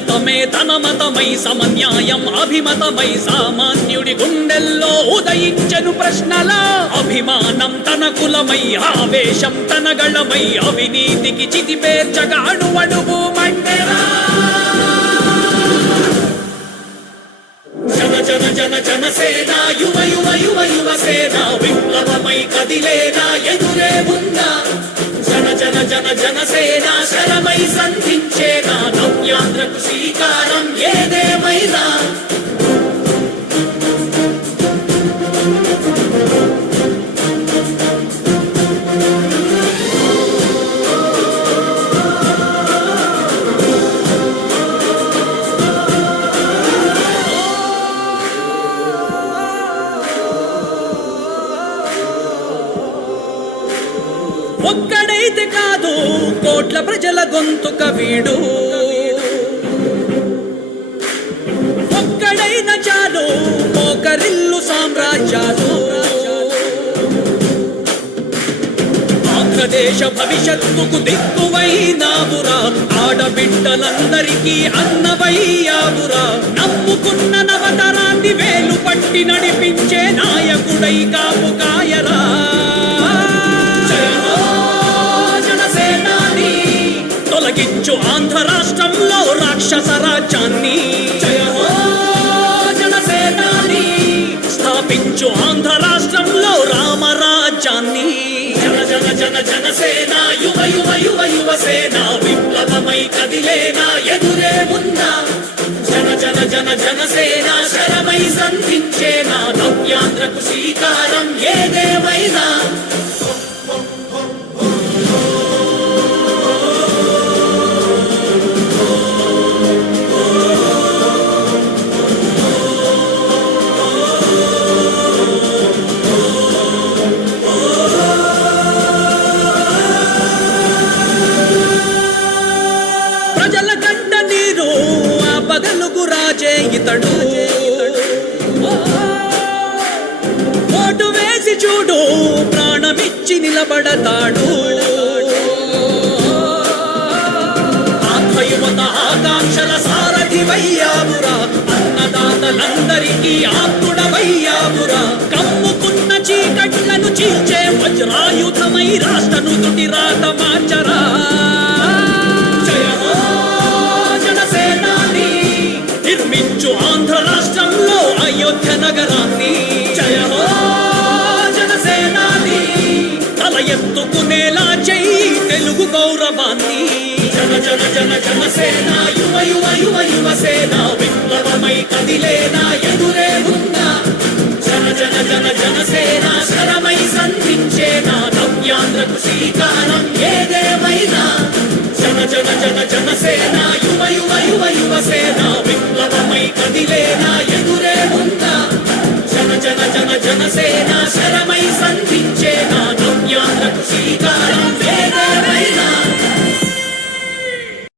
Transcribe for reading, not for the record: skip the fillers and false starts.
జనహితమే తన మతమై సమన్యాయం అభిమతమై సామాన్యుడి గుండెల్లో ఉదయించెను ప్రశ్నల అభిమానం తన కులమై ఆవేశం తన గళమై అవినీతికి చితిపేర్చగా అణువణువు మండెరా జన జన జన జనసేన యువ యువ యువ యువసేన విప్లవమై కదిలేనా ఎదురే ఉందా జన జన జన జనసేన శరమై సంధించేనా నవ్యాంధ్రకు శ్రీకారం ఏదేమైనా ఒక్కడైతే కాదు కోట్ల ప్రజల గొంతుక వీడు ఒక్కడైన చాలు మోకరిల్లు సామ్రాజ్యాలు ఆంధ్రదేశ భవిష్యత్తుకు దిక్కువైనావురా ఆడబిడ్డలందరికీ అన్నవయ్యావురా నమ్ముకున్న నవతరాన్ని వేలు పట్టి నడిపించే నాయకుడై కాపు కాయరా తొలగించు ఆంధ్ర రాష్ట్రంలో రాక్షస రాజ్యాన్ని జయ హో జనసేనాని స్థాపించు ఆంధ్ర రాష్ట్రంలో రామరాజ్యాన్ని జన జన జన జనసేన యువ యువ యువ యువసేన విప్లవమై కదిలేనా ఎదురే ఉందా జన జన జన జనసేన శరమై సంధించేనా నవ్యాంధ్రకు శ్రీకారం ఏదేమైనా ప్రజల కంట నీరు ఆ పగలుగు రాజే ఇతడు ఓటు వేసి చూడు ప్రాణమిచ్చి నిలబడతాడు ఆత్మయువత ఆకాంక్షల సారథివయ్యావురా అన్నదాతలందరికీ ఆత్ముడవయ్యావురా కమ్ముకున్న చీకట్లను చీల్చే వజ్రాయుధమై రాష్ట్రను తుటి రాత మార్చరా నిర్మించు ఆంధ్ర రాష్ట్రంలో అయోధ్య నగరాన్ని జయ హో జనసేనాని తల ఎత్తుకునేలా చెయ్యి తెలుగు గౌరవాన్ని జన జన జన జనసేన యువ యువ యువ యువసేన విప్లవమై కదిలేనా ఎదురే ఉందా జన జన జన జనసేన శరమై సంధించేనా నవ్యాంధ్రకు శ్రీకారం ఏదేమైనా జన జన జన జనసేన యువ యువ యువ యువసేన విప్లవమై కదిలేనా ఎదురే ఉందా జన జన జన జనసేన శరమై